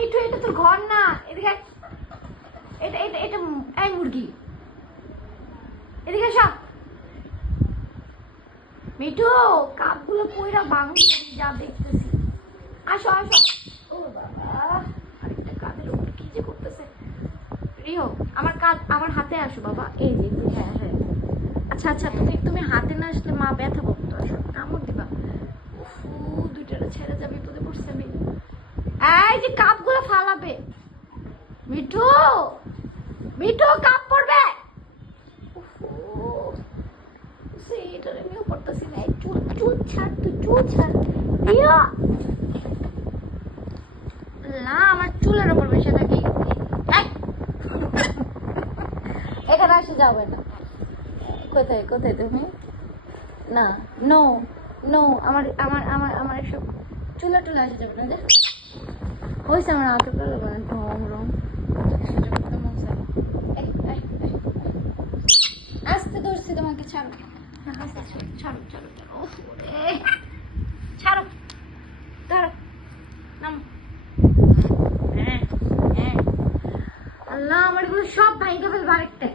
মিঠু এটা তোর ঘর না, এদিকে এটা এটা এটা এই মুরগি, এদিকে সব মিঠু কাপগুলো কইরা ভাঙি যা দেখতেছি। আসো আসো। ও বাবা আরেকটা কাঁধের উপর কি যে করতেছে। রিও আমার কাঁধ আমার হাতে আসো বাবা, এই যে হ্যাঁ হ্যাঁ। আচ্ছা আচ্ছা তুমি হাতে না আসলে মা ব্যথা করতো, আসো কামড় দিবা। উফু দুইটারে ছেড়ে যাবে, বিপদে পড়ছে আমি। এই যে কাপগুলো ফালাবে। মিঠু মিঠু কাপ পড়বে। এটার আমিও পড়তেছি না। চুল চুল ছাড়, তুই চুল ছাড় রিও না, আমার চুলের ওপর বসে থাকে। এখানে আসে যাবে না। কোথায় কোথায় তুমি? না নো নো, আমার আমার আমার আমার এসব চুলে টুলে আসে যাবে না। হয়েছে আমার আগে করে ঢং রং আস্তে ধরছি তোমাকে। ছাড়ো ছাড়ো ছাড়ো ছাড়ো ছাড়ো ধরো নাম। হ্যাঁ হ্যাঁ আল্লাহ আমার এগুলো সব ভাইকে ফেলবো আরেকটা।